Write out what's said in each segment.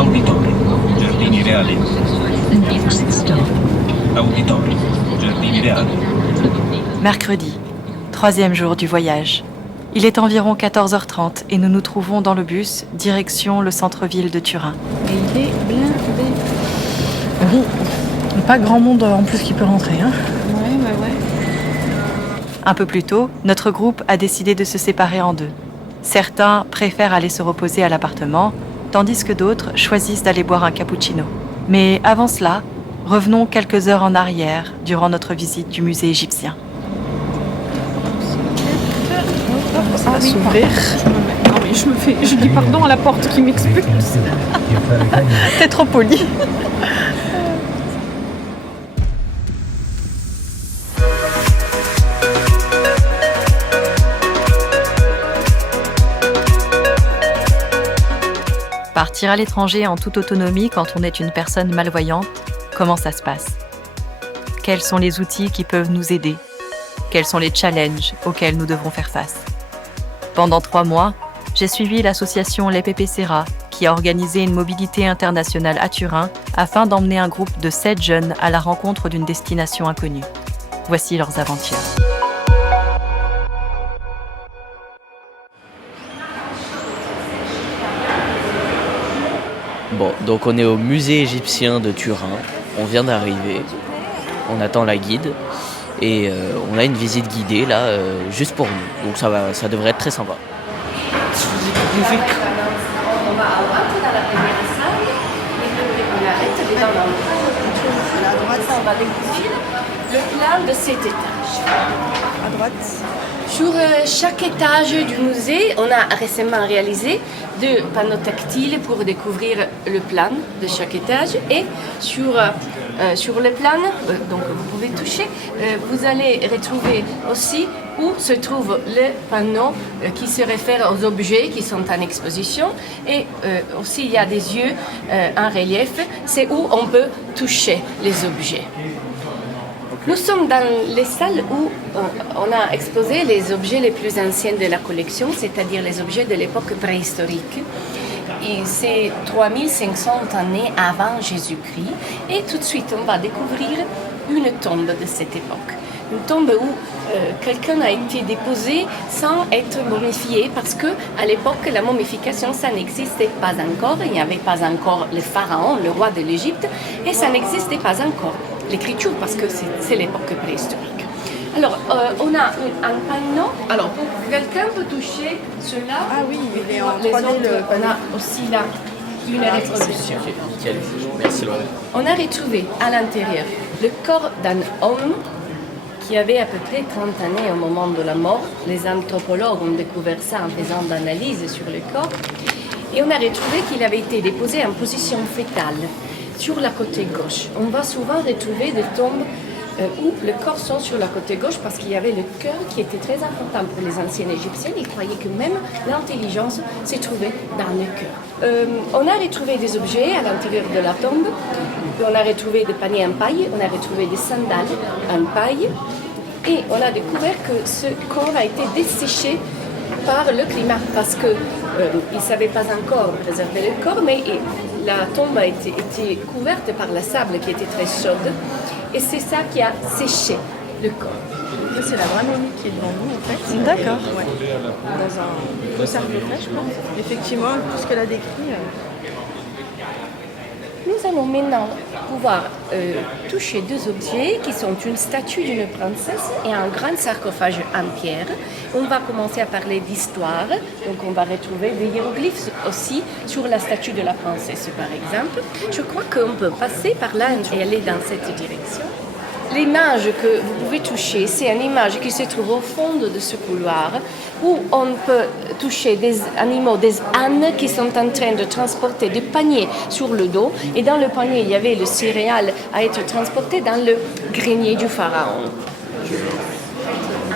Auditore, Giardini Reali. Auditore, Giardini Reali. Mercredi, troisième jour du voyage. Il est environ 14h30 et nous nous trouvons dans le bus, direction le centre-ville de Turin. Et il est blindé. Oui, pas grand monde en plus qui peut rentrer. Hein. Ouais. Un peu plus tôt, notre groupe a décidé de se séparer en deux. Certains préfèrent aller se reposer à l'appartement, tandis que d'autres choisissent d'aller boire un cappuccino. Mais avant cela, revenons quelques heures en arrière durant notre visite du musée égyptien. Ça va s'ouvrir. Non mais je dis pardon à la porte qui m'expulse. T'es trop poli. Partir à l'étranger en toute autonomie quand on est une personne malvoyante, comment ça se passe? Quels sont les outils qui peuvent nous aider? Quels sont les challenges auxquels nous devrons faire face? Pendant 3 mois, j'ai suivi l'association Les Pepe Serra qui a organisé une mobilité internationale à Turin afin d'emmener un groupe de 7 jeunes à la rencontre d'une destination inconnue. Voici leurs aventures. Bon, donc on est au musée égyptien de Turin, on vient d'arriver, on attend la guide et on a une visite guidée là, juste pour nous, donc ça devrait être très sympa. On va rentrer dans la première salle et on arrête à droite, on va découvrir le plan de cet étage. À droite. Sur chaque étage du musée, on a récemment réalisé 2 panneaux tactiles pour découvrir le plan de chaque étage. Et sur le plan, donc vous pouvez toucher, vous allez retrouver aussi où se trouve le panneau qui se réfère aux objets qui sont en exposition. Et aussi, il y a des yeux en relief, c'est où on peut toucher les objets. Nous sommes dans les salles où on a exposé les objets les plus anciens de la collection, c'est-à-dire les objets de l'époque préhistorique. Et c'est 3500 années avant Jésus-Christ. Et tout de suite, on va découvrir une tombe de cette époque. Une tombe où quelqu'un a été déposé sans être momifié parce qu'à l'époque, la momification, ça n'existait pas encore. Il n'y avait pas encore le pharaon, le roi de l'Égypte, et ça n'existait pas encore l'écriture parce que c'est l'époque préhistorique. Alors, on a un panneau. Alors, quelqu'un peut toucher cela. Ah oui, il est en les 3D, autres, le on a aussi là une reproduction. Nickel, merci Laurent. On a retrouvé à l'intérieur le corps d'un homme qui avait à peu près 30 années au moment de la mort. Les anthropologues ont découvert ça en faisant d'analyses sur le corps. Et on a retrouvé qu'il avait été déposé en position fétale sur la côté gauche. On va souvent retrouver des tombes où le corps sont sur la côté gauche parce qu'il y avait le cœur qui était très important pour les anciens Égyptiens. Ils croyaient que même l'intelligence se trouvait dans le cœur. On a retrouvé des objets à l'intérieur de la tombe. On a retrouvé des paniers en paille, on a retrouvé des sandales en paille. Et on a découvert que ce corps a été desséché par le climat parce qu'ils ne savaient pas encore préserver le corps, mais la tombe a été couverte par la sable qui était très chaude. Et c'est ça qui a séché le corps. Ça, c'est la vraie momie qui est devant nous, en fait. D'accord. Ouais. Dans un faux sarcophage, je pense. Effectivement, tout ce qu'elle a décrit. Nous allons maintenant pouvoir toucher 2 objets qui sont une statue d'une princesse et un grand sarcophage en pierre. On va commencer à parler d'histoire, donc on va retrouver des hiéroglyphes aussi sur la statue de la princesse par exemple. Je crois qu'on peut passer par là et aller dans cette direction. L'image que vous pouvez toucher, c'est une image qui se trouve au fond de ce couloir où on peut toucher des animaux, des ânes qui sont en train de transporter des paniers sur le dos. Et dans le panier, il y avait le céréal à être transporté dans le grenier du pharaon.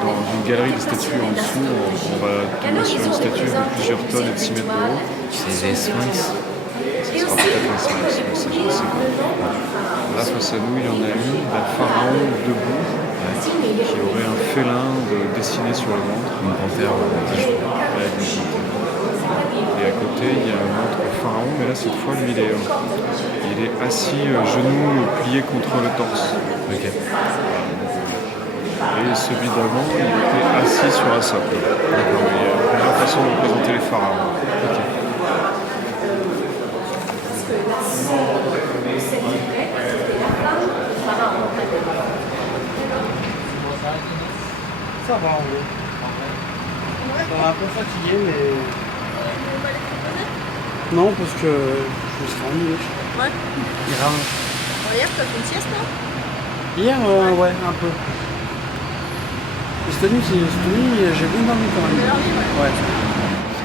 Dans une galerie de statues en dessous, on va tomber sur une statue de plusieurs tonnes et de 6 mètres de haut. C'est des sphinx. Ce sera peut-être un sphinx, mais c'est je sais pas. Là, face à nous, il y en a une d'un pharaon debout qui aurait un félin dessiné sur le ventre. Une panthère. Ouais, des panthères. Et à côté, il y a un autre pharaon, mais là, cette fois, lui, il est assis, genoux pliés contre le torse. Ok. Et celui d'avant, il était assis sur un socle. D'accord. Il y a plusieurs façons de représenter les pharaons. Ok. Ça va, en gros. Ça va un peu fatigué, mais... Non, parce que je me suis ennuyé. Ouais. Grave. Hier, t'as fait une sieste, non? Hier, ouais, un peu. Et cette nuit, j'ai bien dormi quand même. Ouais.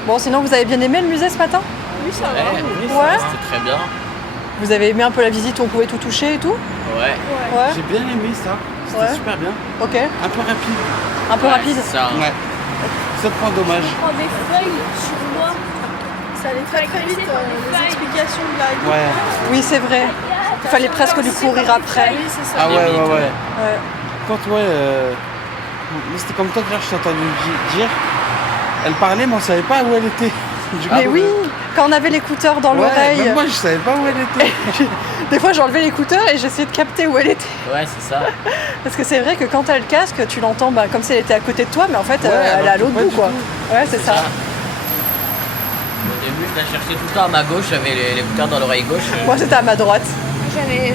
Bon, sinon, vous avez bien aimé le musée ce matin? Oui, ça va. Ouais. C'était très bien. Vous avez aimé un peu la visite où on pouvait tout toucher et tout? Ouais. Ouais. J'ai bien aimé ça. C'était Ouais. super bien. Ok. Un peu rapide. Un peu rapide? Ça. Ouais. C'est le point dommage. Je prends des feuilles sur moi. Ça allait très très vite, les explications de la vie. Ouais. Oui, c'est vrai. Il fallait presque lui courir après. Oui, c'est ça. Ah ouais, ouais, ouais. Ouais. Quand, c'était comme toi, que je t'ai entendu dire. Elle parlait, mais on savait pas où elle était. Du Mais coup, oui, quand on avait l'écouteur dans ouais, l'oreille, même moi, je savais pas où elle était. des fois j'enlevais l'écouteur et j'essayais de capter où elle était. Ouais, c'est ça. Parce que c'est vrai que quand t'as le casque, tu l'entends comme si elle était à côté de toi, mais en fait, Ouais, elle est à alors l'autre que pas bout, du quoi. tout. Ouais, c'est ça. Au début, je la cherchais tout le temps à ma gauche, j'avais l'écouteur dans l'oreille gauche. Moi, c'était à ma droite.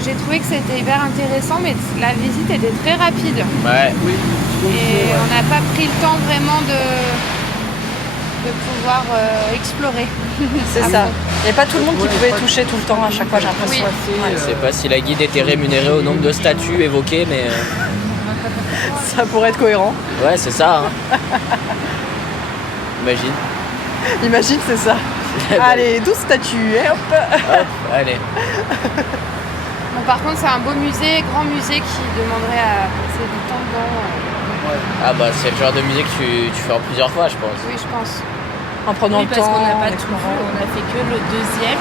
J'ai trouvé que c'était hyper intéressant, mais la visite était très rapide. Ouais. Oui. Et on n'a pas pris le temps vraiment de pouvoir explorer. C'est ça. Il n'y avait pas tout le monde qui pouvait toucher tout le temps à chaque fois, j'ai l'impression. Je sais pas si la guide était rémunérée au nombre de statues évoquées, mais Ça pourrait être cohérent. ouais, c'est ça. Hein. Imagine. Imagine, c'est ça. Allez, 12 statues, et hop. Hop, allez. Bon, par contre, c'est un beau musée, grand musée qui demanderait à passer du temps dedans. Ah bah c'est le genre de musée que tu fais en plusieurs fois, je pense. Oui, je pense. En prenant Oui, le parce temps. qu'on n'a pas en tout vu, explorant. on a fait que le deuxième.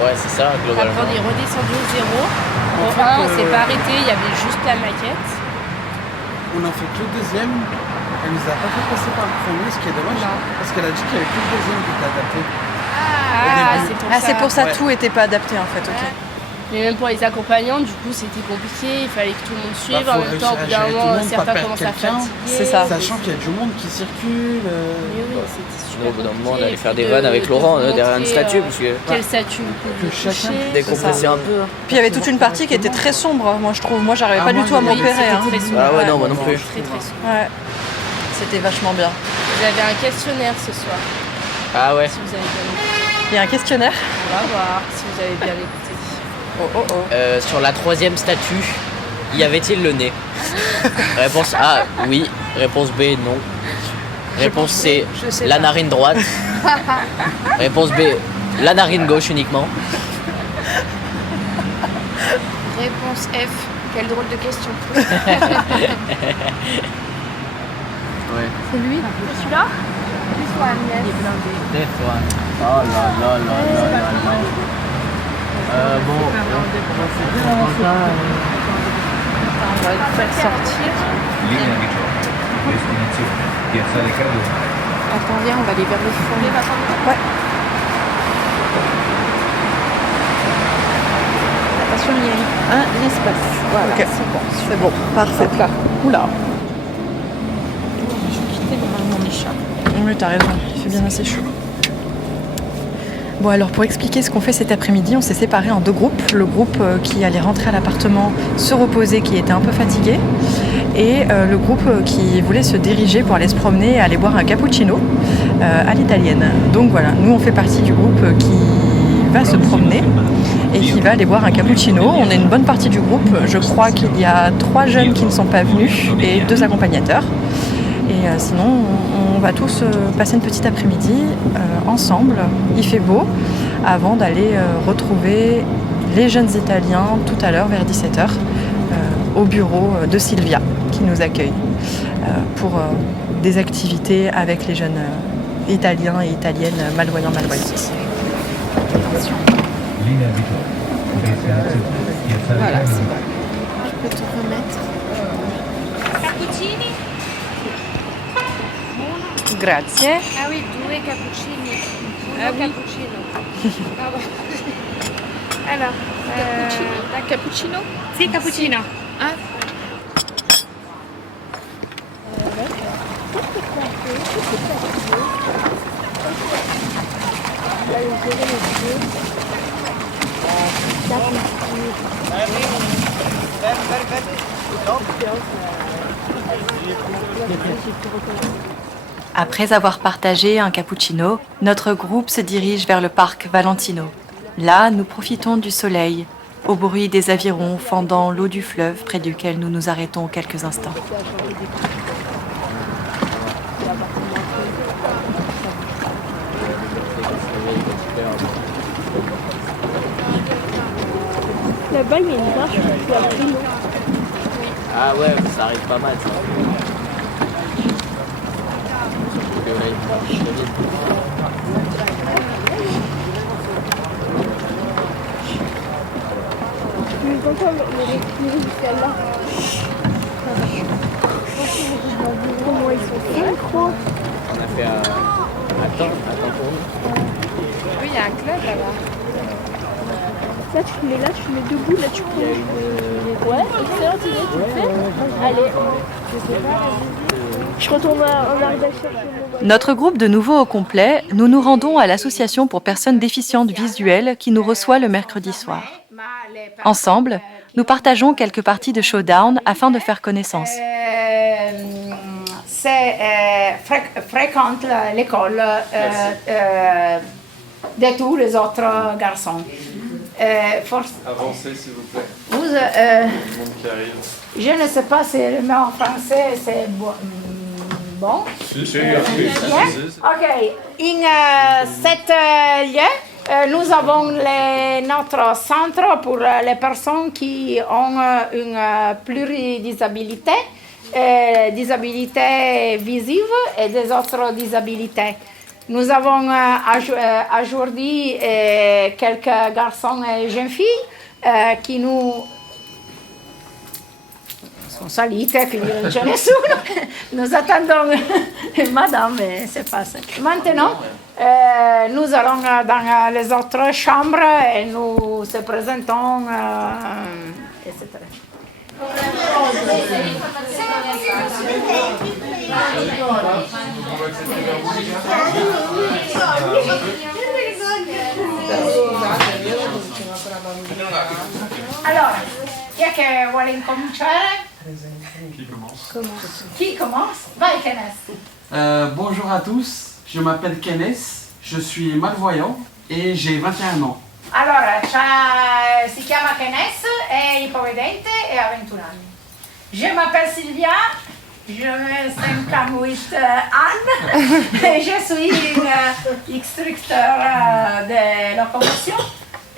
Ouais, c'est ça, Après, globalement. on est redescendu au zéro. Au fait, 1, on s'est pas arrêté, il y avait juste la maquette. On a fait que le deuxième. Elle nous a pas fait passer par le premier, ce qui est dommage. Parce qu'elle a dit qu'il y avait que le deuxième qui était adapté. C'est pour ça Ouais. tout n'était pas adapté en fait, ok. Mais même pour les accompagnants, du coup, c'était compliqué. Il fallait que tout le monde suive. Bah, En faut même temps, au bout réussir à d'un gérer tout le moment, monde, pas certains perdre commencent à quelqu'un. fatiguer. C'est ça. Sachant qu'il y a du monde qui circule. Mais oui, c'était Sinon, super au bout d'un moment, on compliqué. allait faire Et des puis vannes avec Laurent de derrière une montrer, statue, parce que quelle statue vous pouvez chacun toucher. décompresser un peu. Puis il y avait toute une partie qui était très sombre, moi je trouve. Moi j'arrivais pas du tout à Oui, m'opérer. c'était Hein. très sombre. Ah ouais, non, moi non plus. Très très sombre. Ouais. C'était vachement bien. Vous avez un questionnaire ce soir, Ah ouais. si vous avez bien écouté. Il y a un questionnaire. On va voir si vous avez bien écouté. Oh oh oh. Sur la troisième statue, y avait-il le nez? Réponse A, oui. Réponse B, non. Réponse C, je sais la pas. narine droite. Réponse B, la narine gauche uniquement. Réponse F. Quelle drôle de question. Ouais. C'est lui C'est celui-là Plus ou Agnès. Oh là là là là là là. Bon, On va le faire sortir. Linea di gioco. Destinazione. Piazzale Cadore. Attendez, on va aller vers le fond. Ouais. Attention, il y a un espace. Voilà, Ok. C'est bon, parfait. là. Oula. Je vais quitter normalement mes chats. Oui, t'as raison, il fait bien assez chaud. Bon, alors pour expliquer ce qu'on fait cet après-midi, on s'est séparés en deux groupes. Le groupe qui allait rentrer à l'appartement, se reposer, qui était un peu fatigué, et le groupe qui voulait se diriger pour aller se promener et aller boire un cappuccino à l'italienne. Donc voilà, nous on fait partie du groupe qui va se promener et qui va aller boire un cappuccino. On est une bonne partie du groupe. Je crois qu'il y a 3 jeunes qui ne sont pas venus et 2 accompagnateurs. Et sinon, on va tous passer une petite après-midi ensemble. Il fait beau, avant d'aller retrouver les jeunes Italiens tout à l'heure vers 17h au bureau de Sylvia qui nous accueille pour des activités avec les jeunes Italiens et Italiennes malvoyants, malvoyantes. Attention. Linea di gioco. Destinazione. Piazzale Voilà, Cadore. c'est bon. Je peux te remettre. Grazie. Ah oui, 12. Due cappuccini. Uno cappuccino. Pardon. Alors, Cappuccino. si, cappuccino. Hein? Après avoir partagé un cappuccino, notre groupe se dirige vers le parc Valentino. Là, nous profitons du soleil, au bruit des avirons fendant l'eau du fleuve près duquel nous nous arrêtons quelques instants. Là-bas, il y a une vache qui a pris l'eau. Ah ouais, ça arrive pas mal ça. Mais quand les jusqu'à là. Comment ils sont synchro. On a fait attends pour nous. Oui, il y a un club là-bas. Là, tu mets debout, là, tu peux. Ouais, excellent idée, tu le fais. Allez, je retourne en arrière chercher mon. Notre groupe de nouveau au complet, nous nous rendons à l'association pour personnes déficientes visuelles qui nous reçoit le mercredi soir. Ensemble, nous partageons quelques parties de Showdown afin de faire connaissance. Fréquente l'école de tous les autres garçons. Avancez s'il vous plaît. Vous, Le monde qui arrive. je ne sais pas si le mot en français c'est bon. Ok. In cet lieu, nous avons notre centre pour les personnes qui ont une pluridisabilité, disabilité visive et des autres disabilités. Nous avons aujourd'hui quelques garçons et jeunes filles qui nous sono salite, quindi non c'è nessuno. Nous attendons madame, c'est pas ça. Maintenant, nous allons dans les autres chambres et nous se présentons, etc. Allora, chi è che vuole incominciare? Qui commence? Vai, Kenneth. Bonjour à tous, je m'appelle Kenneth, je suis malvoyant et j'ai 21 ans. Allora, si chiama Kenneth, è ipovedente e ha 21 anni. Je m'appelle Sylvia, je me 58 ans et je suis instructeur de locomotion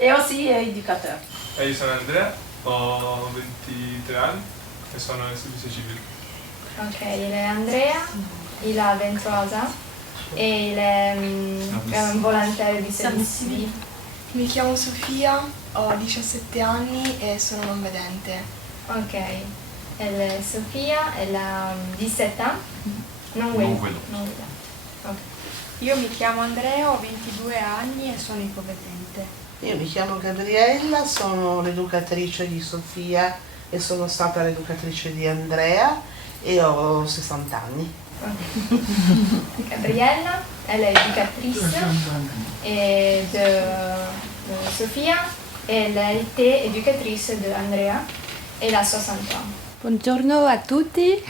et aussi éducateur. Io sono Andrea, ho 23 anni e sono nel servizio civile. Ok, il è Andrea, il ha 23 ans e il è un volontario di servizio civile. Mi chiamo Sofia, ho 17 anni e sono non vedente. Ok, elle è Sofia, elle ha 17 ans, non vedo. Io mi chiamo Andrea, ho 22 anni e sono ipovedente. Io mi chiamo Gabriella, sono l'educatrice di Sofia e sono stata l'educatrice di Andrea e ho 60 anni. Gabriella, elle est éducatrice et de Sofia et elle a été éducatrice de Andrea et elle a 60 ans. Buongiorno a tutti,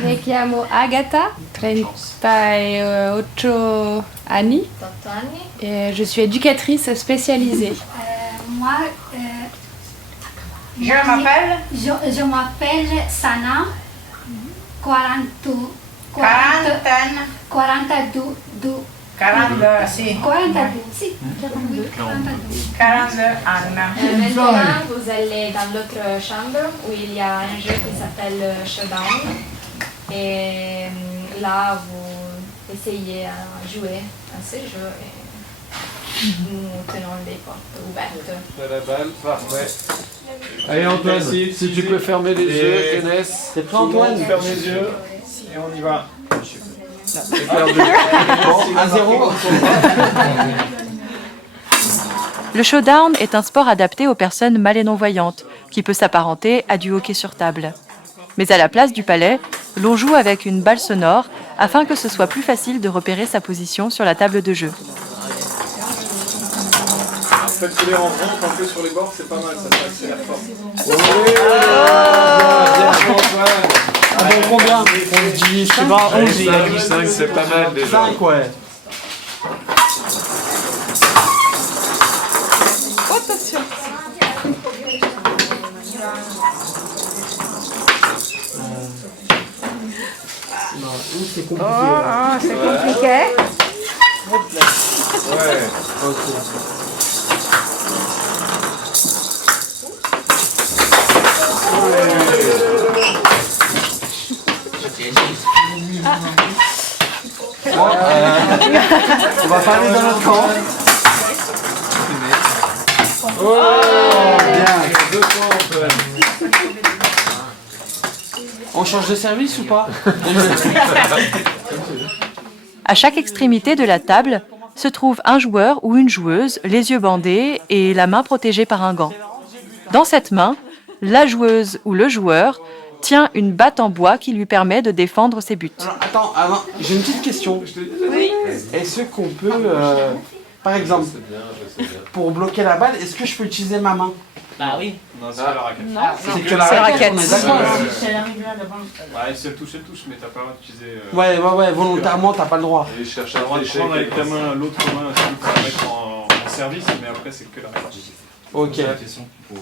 mi chiamo Agatha, 38 anni, et je suis éducatrice spécialisée. Moi, je m'appelle Sana, 42, sì. 42, sì. 42 anni. Maintenant, vous allez dans l'autre chambre où il y a un jeu qui s'appelle Showdown. Et là, vous essayez à jouer à ce jeu et nous tenons les portes ouvertes. De la balle, parfait. Allez Antoine, si tu peux fermer les yeux, Kenneth. C'est prêt Antoine? Ferme les yeux et on y va. Bon, à 0. Le showdown est un sport adapté aux personnes mal et non-voyantes, qui peut s'apparenter à du hockey sur table. Mais à la place du palais, l'on joue avec une balle sonore afin que ce soit plus facile de repérer sa position sur la table de jeu. Faites les rencontres un peu sur les bords, c'est pas mal, ça accélère fort. Ah bon, combien? On dit, je sais pas, 11. 5, c'est pas mal déjà. 5, ouais. Attention. C'est compliqué. Oh, c'est compliqué. Ouais. On va parler dans notre camp. Bien. 2 points, Antoine. On change de service ou pas? À chaque extrémité de la table se trouve un joueur ou une joueuse, les yeux bandés et la main protégée par un gant. Dans cette main, la joueuse ou le joueur tient une batte en bois qui lui permet de défendre ses buts. Alors, attends, avant, j'ai une petite question. Oui. Est-ce qu'on peut, par exemple, pour bloquer la balle, est-ce que je peux utiliser ma main? Bah oui. Non, c'est pas la raquette. Non. C'est que la raquette, on est d'accord. Ouais, si elle touche, mais t'as pas le droit d'utiliser. Ouais, volontairement, t'as pas le droit. Et cherche à droit de prendre avec ta main, l'autre main aussi pour la mettre en service, mais après c'est que la raquette. Ok. La question pour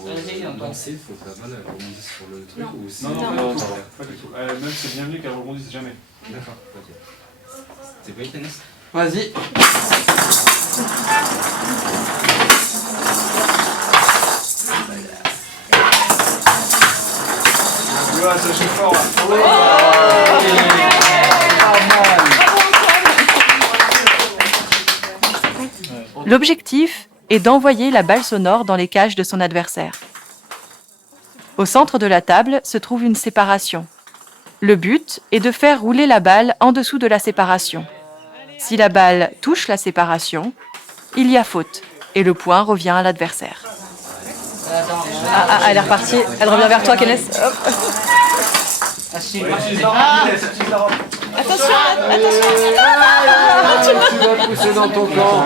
danser, il faut que la balle rebondisse sur le truc ou si... Non, pas du tout. Même c'est bien mieux qu'elle rebondisse jamais. D'accord, ok. C'est pas le tennis? Vas-y. Ouais, ça joue fort là. L'objectif est d'envoyer la balle sonore dans les cages de son adversaire. Au centre de la table se trouve une séparation. Le but est de faire rouler la balle en dessous de la séparation. Si la balle touche la séparation, il y a faute et le point revient à l'adversaire. Elle est repartie. Elle revient vers toi, Kenneth. Hop. Attention, Tu vas pousser dans ton camp.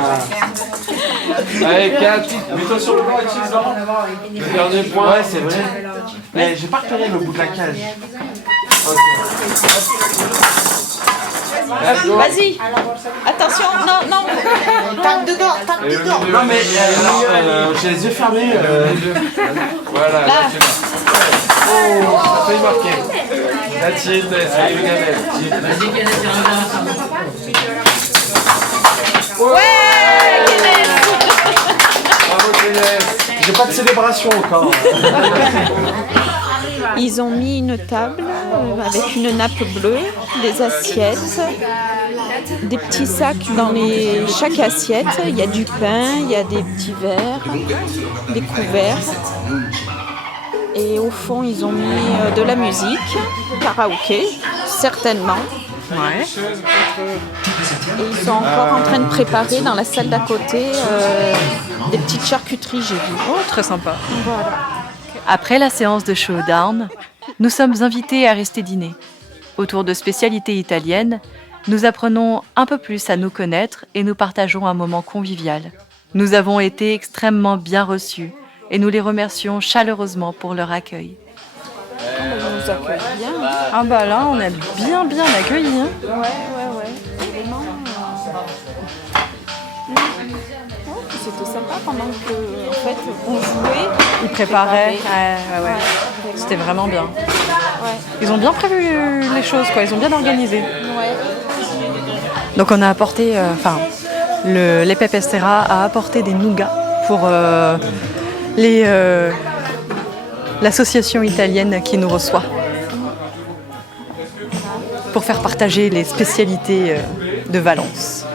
Allez, 4. Mets-toi sur le banc, utilise Laurent. Le dernier point. Ouais, c'est vrai. Mais j'ai pas repéré le bout de la cage. Vas-y. Attention, non. Tape dedans, tape dedans. Non, mais j'ai les yeux fermés. Voilà, là tu l'as. Oh, ça fait marquer. La tienne, allez, le Gamel. Vas-y, Kenneth, Ouais, Kenneth. Bravo, Kenneth. J'ai pas de célébration encore. Ils ont mis une table avec une nappe bleue, des assiettes, des petits sacs dans chaque assiette. Il y a du pain, il y a des petits verres, des couverts. Et au fond, ils ont mis de la musique, karaoké, certainement. Ouais. Et ils sont encore en train de préparer dans la salle d'à côté des petites charcuteries, j'ai vu. Oh, très sympa. Voilà. Après la séance de showdown, nous sommes invités à rester dîner. Autour de spécialités italiennes, nous apprenons un peu plus à nous connaître et nous partageons un moment convivial. Nous avons été extrêmement bien reçus et nous les remercions chaleureusement pour leur accueil. On nous accueille bien. Ah bah là, on est bien accueillis. Hein. Ouais. Vraiment. C'était sympa pendant que, en fait, on jouait. Ils préparaient. Ouais. C'était vraiment bien. Ouais. Ils ont bien prévu les choses, quoi. Ils ont bien organisé. Ouais. Donc on a apporté, l'Epep Estera a apporté des nougats pour l'association italienne qui nous reçoit, pour faire partager les spécialités de Valence.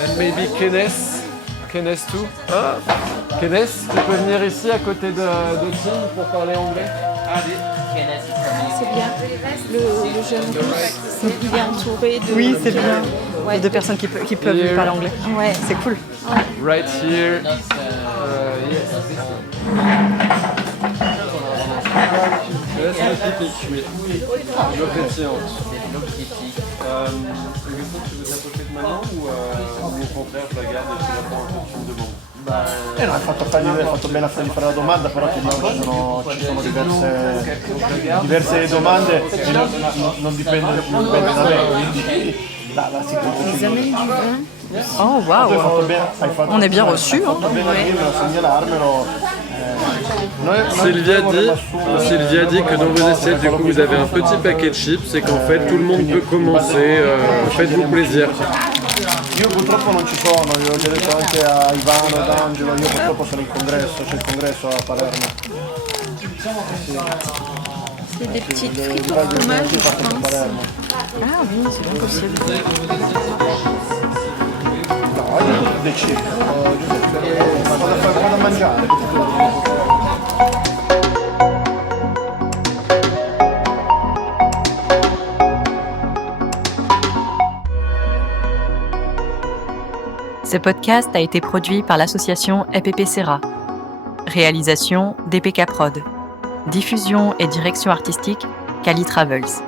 And maybe Kenneth too. Ah, Kenneth, tu peux venir ici à côté de Tim pour parler anglais. Allez. C'est bien. Le jeune russe, il est entouré de... Oui, c'est bien. Ouais. De personnes qui peuvent parler anglais. Ouais. C'est cool. Right here. No, hai fatto bene a fargli fare la domanda, però ti dico ci sono diverse domande e non dipende da me, quindi la sicurezza. Oh waouh, on est bien reçus. Sylvia dit que dans vos assiettes, du coup, vous avez un petit paquet de chips et qu'en fait, tout le monde peut commencer. Faites-vous plaisir. Io purtroppo non ci sono, io ho già detto anche a Ivano ed Angelo, io purtroppo sono in congresso, c'è il congresso a Palermo. C'est des petites frites au fromage, je pense. Ah oui, c'est bien possible. No, io ho dei chip, vado a mangiare. Ce podcast a été produit par l'association EPP Serra. Réalisation DPK Prod. Diffusion et direction artistique Cali Travels.